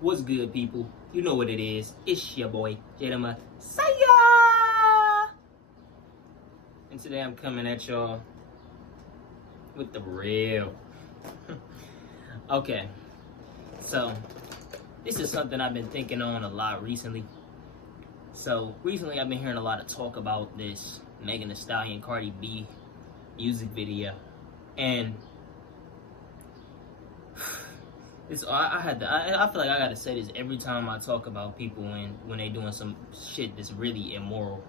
What's good, people? You know what it is. It's your boy, Jadama Saya! And today I'm coming at y'all with the real. Okay, so this is something I've been thinking on a lot recently. So, recently I've been hearing a lot of talk about this Megan Thee Stallion Cardi B music video. And I feel like I gotta say this every time I talk about people when they doing some shit that's really immoral.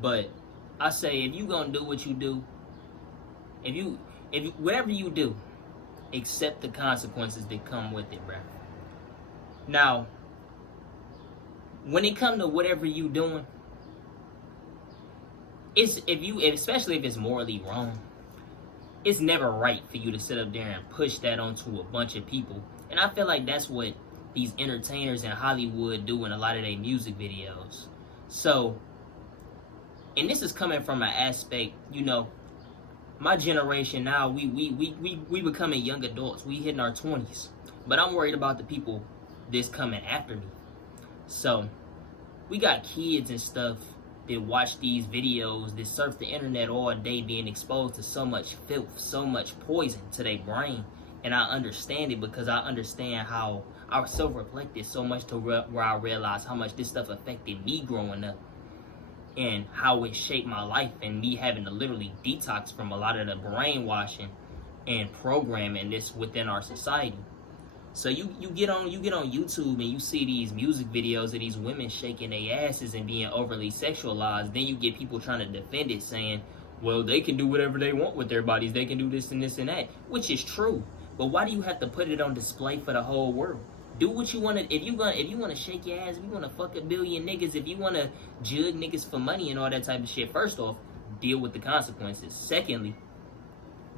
But I say, if you gonna do what you do, if whatever you do, accept the consequences that come with it, bruh. Now, when it come to whatever you doing, especially if it's morally wrong, it's never right for you to sit up there and push that onto a bunch of people. And I feel like that's what these entertainers in Hollywood do in a lot of their music videos. So, and this is coming from an aspect, my generation now, we becoming young adults. We hitting our 20s. But I'm worried about the people that's coming after me. So, we got kids and stuff that watch these videos, that surf the internet all day, being exposed to so much filth, so much poison to their brain. And I understand it because I understand how I self-reflected so much to where I realized how much this stuff affected me growing up and how it shaped my life, and me having to literally detox from a lot of the brainwashing and programming this within our society. So you get on YouTube and you see these music videos of these women shaking their asses and being overly sexualized. Then you get people trying to defend it, saying, well, they can do whatever they want with their bodies. They can do this and this and that, which is true. But why do you have to put it on display for the whole world? Do what you want to. If you want to shake your ass, if you want to fuck a billion niggas, if you want to jug niggas for money and all that type of shit, first off, deal with the consequences. Secondly,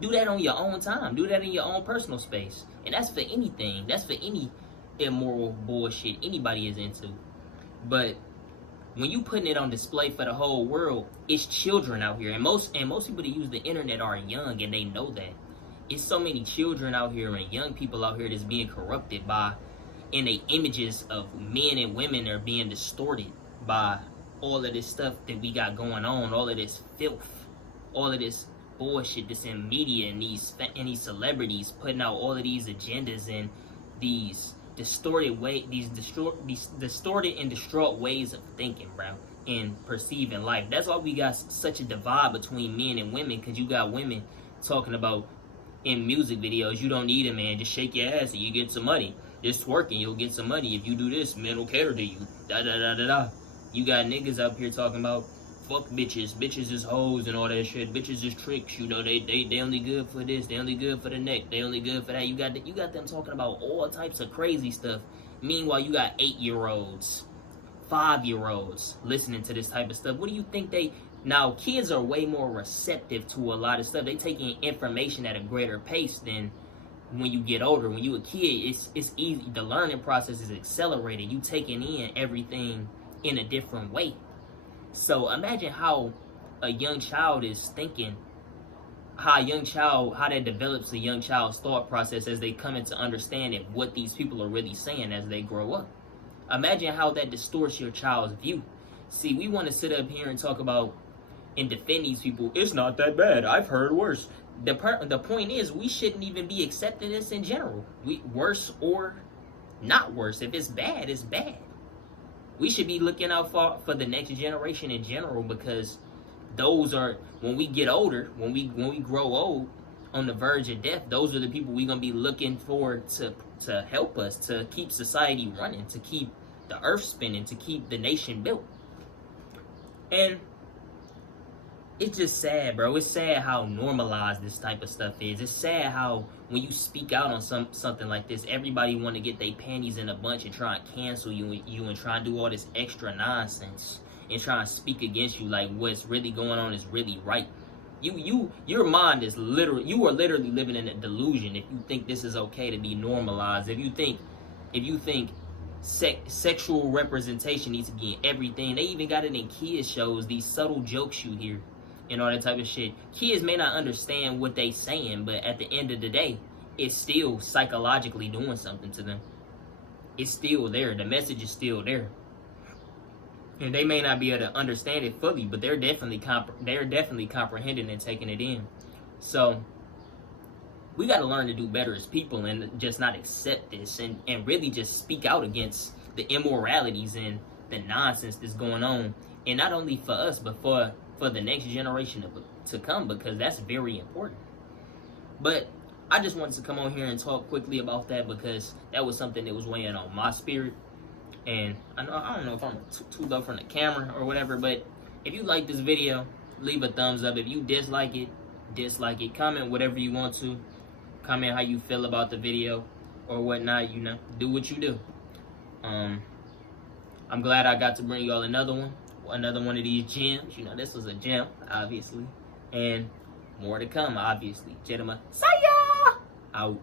do that on your own time. Do that in your own personal space. And that's for anything. That's for any immoral bullshit anybody is into. But when you putting it on display for the whole world, it's children out here. And most people that use the internet are young, and they know that. It's so many children out here and young people out here that's being corrupted by, and the images of men and women are being distorted by all of this stuff that we got going on, all of this filth, all of this bullshit that's in media, and these celebrities putting out all of these agendas and these distorted and distraught ways of thinking, bro, and perceiving life. That's why we got such a divide between men and women, because you got women talking about in music videos, you don't need a man, just shake your ass and you get some money. Just twerking, you'll get some money. If you do this, men will cater to you. Da da da da da. You got niggas up here talking about fuck bitches. Bitches is hoes and all that shit. Bitches is tricks. They only good for this. They only good for the neck. They only good for that. You got them talking about all types of crazy stuff. Meanwhile, you got 8-year-olds, 5-year-olds listening to this type of stuff. What do you think now, kids are way more receptive to a lot of stuff. They take in information at a greater pace than when you get older. When you a kid, it's easy. The learning process is accelerated. You taking in everything in a different way. So imagine how a young child is thinking, how that develops a young child's thought process as they come into understanding what these people are really saying as they grow up. Imagine how that distorts your child's view. See, we want to sit up here and talk about and defend these people. It's not that bad. I've heard worse. The point is, we shouldn't even be accepting this in general. Worse or not worse. If it's bad, it's bad. We should be looking out for the next generation in general, because those are, when we get older, when we grow old, on the verge of death, those are the people we're gonna be looking for to help us, to keep society running, to keep the earth spinning, to keep the nation built. And it's just sad, bro. It's sad how normalized this type of stuff is. It's sad how when you speak out on something like this, everybody want to get their panties in a bunch and try and cancel you and try and do all this extra nonsense and try and speak against you like what's really going on is really right. Your mind is you are literally living in a delusion if you think this is okay to be normalized. If you think sexual representation needs to be in everything. They even got it in kids shows, these subtle jokes you hear and all that type of shit. Kids may not understand what they saying, but at the end of the day, it's still psychologically doing something to them. it's still there. The message is still there. And they may not be able to understand it fully, but they're definitely comprehending and taking it in. So we got to learn to do better as people and just not accept this and really just speak out against the immoralities and the nonsense that's going on. And not only for us, but for the next generation to come, because that's very important. But I just wanted to come on here and talk quickly about that because that was something that was weighing on my spirit. And I don't know if I'm too low from the camera or whatever, but if you like this video, leave a thumbs up. If you dislike it, dislike it. Comment whatever you want to. Comment how you feel about the video or whatnot, you know. Do what you do. I'm glad I got to bring y'all another one of these gems. You know, this was a gem, obviously. And more to come, obviously. Gentlemen, see ya! Out.